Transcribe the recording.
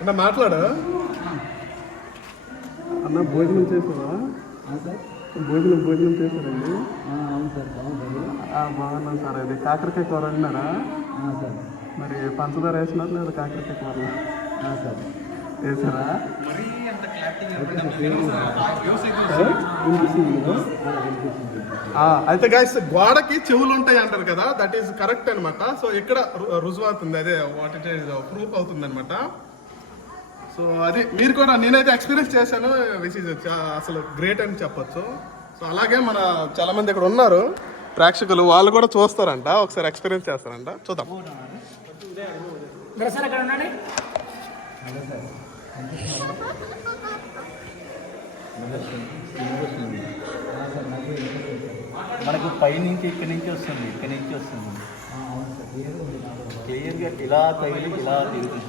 అన్న మాట్లాడు అన్న. భోజనం చేసావా? భోజనం చేశారండి? అవును సార్, బాగుంది. బాగున్నాం సార్. ఇది కాకరకాయ కూర వండినారా? సార్. మరి పంచదార వేసినారు లేదా కాకరకాయ కూర సార్ వేసారా? అయితే గైస్ గోడకి చెవులు ఉంటాయి అంటారు కదా, దట్ ఈస్ కరెక్ట్ అనమాట. సో ఇక్కడ రుజువు అవుతుంది, అదే వాట్ ఇట్ ఈస్ ప్రూఫ్ అవుతుంది అనమాట. సో అది మీరు కూడా, నేనైతే ఎక్స్పీరియన్స్ చేశాను, విచ్ ఇస్ అసలు గ్రేట్ అని చెప్పొచ్చు. సో అలాగే మన చాలా మంది ఇక్కడ ఉన్నారు ప్రేక్షకులు, వాళ్ళు కూడా చూస్తారంట, ఒకసారి ఎక్స్పీరియన్స్ చేస్తారంట, చూద్దాం. మనకు పైనుంచి ఇక్కడి నుంచి వస్తుంది, క్లియర్గా ఇలా తగిలి ఇలా తిరుగుతుంది.